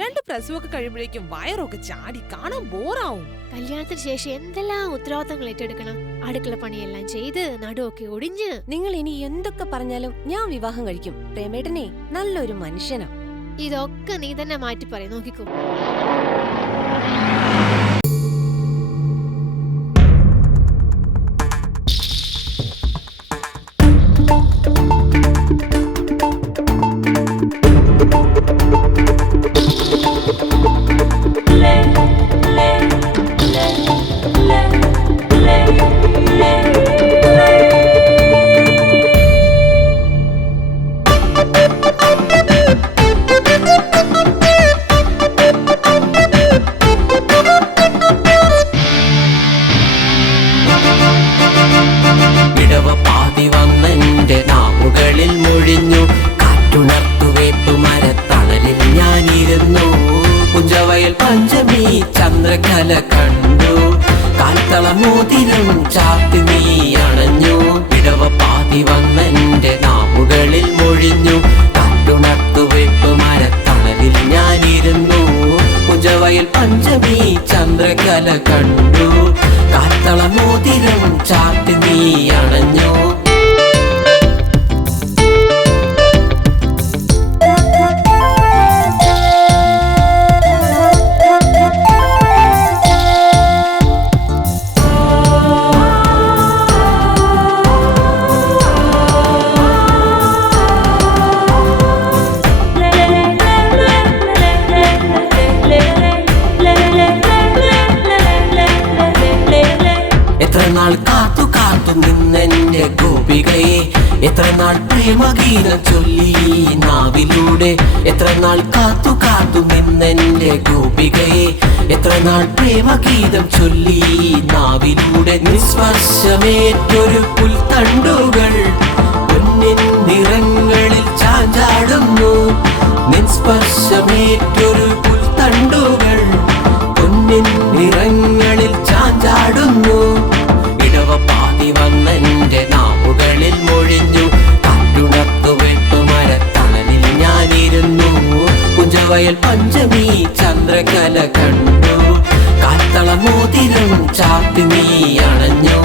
രണ്ട് പ്രസവമൊക്കെ കഴിയുമ്പോഴേക്കും വയറൊക്കെ ചാടി കാണാൻ ബോറാവും. കല്യാണത്തിന് ശേഷം എന്തെല്ലാം ഉത്തരവാദിത്തങ്ങൾ ഏറ്റെടുക്കണം. അടുക്കള പണിയെല്ലാം ചെയ്ത് നടുവൊക്കെ ഒടിഞ്ഞ്. നിങ്ങൾ ഇനി എന്തൊക്കെ പറഞ്ഞാലും ഞാൻ വിവാഹം കഴിക്കും. പ്രേമേട്ടനെ നല്ലൊരു മനുഷ്യനാ. ഇതൊക്കെ നീ തന്നെ മാറ്റി പറയും, നോക്കിക്കോ. പഞ്ചമി ചന്ദ്രകല കണ്ടു, കാൽത്തളമോതിരം ചാത്തി നീ അണഞ്ഞു. ഇടവപ്പാതി വന്നെന്റെ നാവുകളിൽ മൊഴിഞ്ഞു, കാറ്റുണർത്തുവെപ്പ് മരത്തണലിൽ ഞാനിരുന്നു. കുഞ്ചവയൽ പഞ്ചമി ചന്ദ്രകല കണ്ടു, കാൽത്തളമോതിരം ചാത്തി നീ അണഞ്ഞു. എത്ര നാൾ കാത്തു കാത്തു നിന്നെന്റെ ഗോപികയെ, എത്ര നാൾ പ്രേമഗീതം ചൊല്ലി നാവിലൂടെ. എത്ര നാൾ കാത്തു കാത്തു നിന്നെന്റെ ഗോപികയെ, എത്ര നാൾ പ്രേമഗീതം ചൊല്ലി നാവിലൂടെ. നിസ്പർശമേറ്റൊരു പുൽത്തണ്ടുകൾ പൊന്നിൻ നിറങ്ങളിൽ ചാഞ്ചാടുന്നു. നിസ്പർശമേറ്റൊരു പുൽത്തണ്ടുകൾ പൊന്നിൻ നിറങ്ങളിൽ ചാഞ്ചാടുന്നു. ഇടവപ്പാതി വന്നെന്റെ നാവുകളിൽ മൊഴിഞ്ഞു, കാറ്റുണർത്തുവെപ്പ് മരത്തണലിൽ ഞാനിരുന്നു. കുഞ്ചവയൽ പഞ്ചമി ചന്ദ്രകല കണ്ടു, കാൽത്തളമോതിരം ചാത്തി നീ അണഞ്ഞു.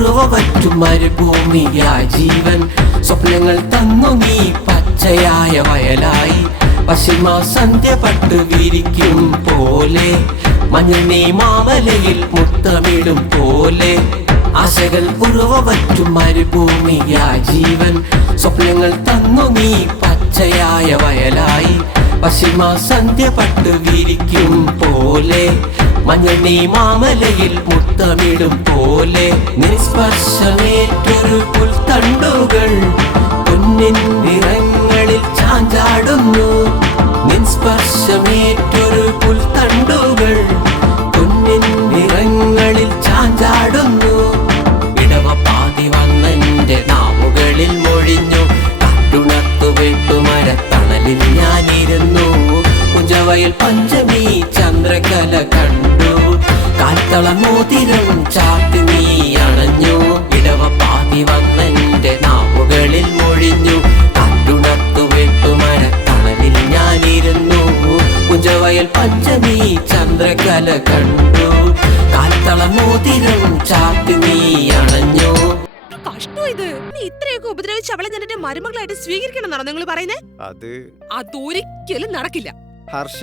ഉറവറ്റും മരുഭൂമിയായ ജീവൻ, സ്വപ്നങ്ങൾ തന്നു നീ പച്ചയായ വയലായി. പശ്ചിമ സന്ധ്യ പട്ട് വിരിക്കും പോലെ, മഞ്ഞൾ നീ മാമലയിൽ മുത്തമിടും പോലെ. ആശകൾ ഉറവറ്റും മരുഭൂമിയായ ജീവൻ, സ്വപ്നങ്ങൾ തന്നു നീ പച്ചയായ വയലായി. പശ്ചിമ സന്ധ്യ പട്ട് വിരിക്കും പോലെ, മഞ്ഞൾ നീ മാമലയിൽ മുത്തമിടും പോലെ. നിസ്പർശമേറ്റൊരു പുൽത്തണ്ടുകൾ പൊന്നിൻ നിറങ്ങളിൽ ചാഞ്ചാടുന്നു. നിസ്പർശമേറ്റൊരു പുൽത്തണ്ടുകൾ പൊന്നിൻ നിറങ്ങളിൽ ചാഞ്ചാടുന്നു. ഇടവപ്പാതി വന്നെന്റെ നാവുകളിൽ മൊഴിഞ്ഞു, കാറ്റുണർത്തുവെപ്പ് മരത്തണലിൽ ഞാനിരുന്നു. കുഞ്ചവയൽ പഞ്ചമി ചന്ദ്രകല കണ്ടു, കാൽത്തളമോതിരം ചാത്തി നീ അണഞ്ഞു. ഇടവപ്പാതി വന്നെന്റെ നാവുകളിൽ മൊഴിഞ്ഞു, കാറ്റുണർത്തുവെപ്പ് മരത്തണലിൽ ഞാനിരുന്നു. കുഞ്ചവയൽ പഞ്ചമി ചന്ദ്രകല കണ്ടു, കാൽത്തളമോതിരം ചാത്തി നീ അണഞ്ഞു. കഷ്ടം ഇത്. നീ ഇത്രയൊക്കെ ഉപദ്രവിച്ച് അവളെ ഞാൻ എന്റെ മരുമകളായിട്ട് സ്വീകരിക്കണം എന്നാണോ നിങ്ങൾ പറയുന്നത്? അത് അതൊരിക്കലും നടക്കില്ല. ഹർഷ